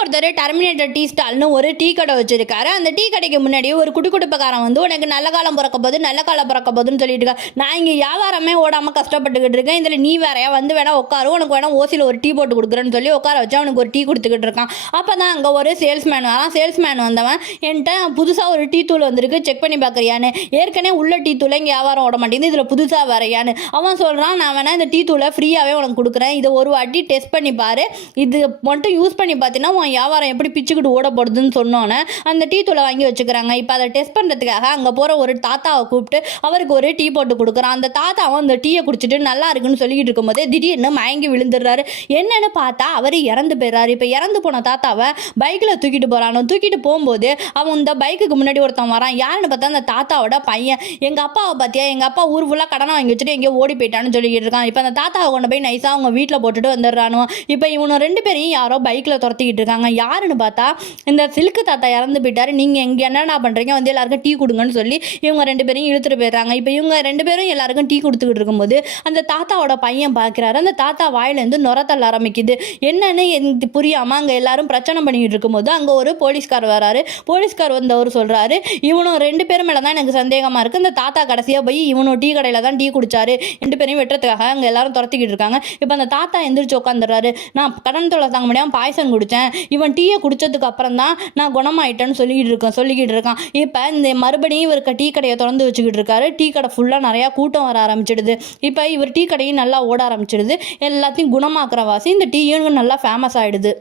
ஒருத்தர் terminator tea ஸ்டால்னு ஒரு tea கடை வச்சிருக்காரு. அந்த டீ கடைக்கு முன்னாடி ஒரு குடுக்குடுப்புக்காரன் வந்து உனக்கு நல்ல காலம் பிறக்க போது நல்ல காலம் பிறக்க போதுன்னு சொல்லிட்டு இருக்கா. நான் இங்கே வியாபாரமே ஓடாமல் கஷ்டப்பட்டுக்கிட்டு இருக்கேன். இதில் நீ வேறையா வந்து வேணா உட்காரு, உனக்கு வேணா ஓசியில் ஒரு டீ போட்டு கொடுக்குறேன்னு சொல்லி உட்கார வச்சு அவனுக்கு ஒரு டீ கொடுத்துக்கிட்டு இருக்கான். அப்போ தான் அங்கே ஒரு சேல்ஸ்மேன் வரான். சேல்ஸ்மேன் வந்தவன் என்கிட்ட புதுசாக ஒரு டீ தூள் வந்திருக்கு, செக் பண்ணி பார்க்குறியான்னு. ஏற்கனவே உள்ள டீ தூளை இங்கே வியாபாரம் ஓட மாட்டேங்குது, இதில் புதுசாக வரையான்னு அவன் சொல்கிறான். நான் வேணா இந்த டீ தூளை ஃப்ரீயாகவே உனக்கு கொடுக்குறேன், இதை ஒரு வாட்டி டெஸ்ட் பண்ணி பாரு, இது மட்டும் யூஸ் பண்ணி பார்த்தீங்கன்னா உன் வியாபாரம் எப்படி பிச்சுக்கிட்டு ஓடப்படுதுன்னு சொன்னோன்னே அந்த டீ தூளை வாங்கி வச்சுக்கிறாங்க. இப்போ அதை டெஸ்ட் பண்ணுறதுக்காக அங்கே போகிற ஒரு தாத்தாவை கூப்பிட்டு அவருக்கு ஒரு டீ போட்டு கொடுக்குறான். அந்த தாத்தாவும் அந்த டீயை குடிச்சிட்டு நல்லா இருக்குன்னு சொல்லிக்கிட்டு இருக்கும்போதே திடீர்னு மயங்கி விழுந்துடுறாரு. என்னன்னு பார்த்தா அவர் இறந்து போயிடுறாரு. இப்போ இறந்து போன தாத்தாவை பைக்கில் தூக்கிட்டு போகிறானோ. தூக்கிட்டு போகும்போது அவன் இந்த பைக்குக்கு முன்னாடி ஒருத்தன் வரான். யாருன்னு பார்த்தா அந்த தாத்தாவோட பையன். எங்கள் அப்பாவை பார்த்தியா, எங்கள் அப்பா ஊர் ஃபுல்லாக கடனை வாங்கி வச்சுட்டு எங்கேயோ ஓடி போயிட்டான்னு சொல்லிக்கிட்டு இருக்கான். இப்போ அந்த தாத்தாவை கொண்டு போய் நைஸாக அவங்க வீட்டில் போட்டுட்டு வந்துடுறானோ. இப்போ இவனு ரெண்டு பேரையும் யாரோ பைக்கில் துரத்திக்கிட்டு இருக்காங்க. யாருன்னு பார்த்தா இந்த சில்க்கு தாத்தா இறந்து போயிட்டாரு, நீங்கள் எங்கே என்னென்ன பண்ணுறீங்க, வந்து எல்லாருக்கும் டீ கொடுங்கன்னு சொல்லி இவங்க ரெண்டு பேரையும் இழுத்துட்டு போயிடுறாங்க. இப்போ இவங்க ரெண்டு பேரும் எல்லாருக்கும் டீ கொடுத்துக்கிட்டு இருக்கும்போது அந்த தாத்தாவோட பையன் பார்க்குறாரு. அந்த தாத்தா வாயிலேருந்து நுர தள்ள ஆரம்பிக்குது. என்னன்னு எனக்கு புரியாமல் அங்கே எல்லாரும் பிரச்சனை பண்ணிக்கிட்டு இருக்கும்போது அங்கே ஒரு போலீஸ்கார் வராரு. போலீஸ்கார் வந்தவர் சொல்கிறாரு, இவனும் ரெண்டு பேரும் மேலே தான் எனக்கு சந்தேகமாக இருக்குது. இந்த தாத்தா கடைசியாக போய் இவனும் டீ கடையில் தான் டீ குடிச்சாரு, ரெண்டு பேரையும் வெட்டுறதுக்காக அங்கே எல்லாரும் துரத்திக்கிட்டு இருக்காங்க. இப்போ அந்த தாத்தா எந்திரிச்சு உட்காந்துடுறாரு. நான் கடன் தொலை தாங்க முடியாமல் பாய்சன் குடித்தேன், இவன் டீயை குடித்ததுக்கு அப்புறம் தான் நான் குணமாயிட்டேன்னு சொல்லிக்கிட்டு இருக்கான். இப்போ இந்த மறுபடியும் இவருக்கு டீ கடையை திறந்து வச்சுக்கிட்டு இருக்காரு. டீ கடை ஃபுல்லாக நிறையா கூட்டம் வர ஆரம்பிச்சிடுது. இப்போ இவர் டீ கடையும் நல்லா ஓட ஆரம்பிச்சிடுது. எல்லாத்தையும் குணமாக்குற வாசி இந்த டீயும் நல்லா ஃபேமஸ் ஆகிடுது.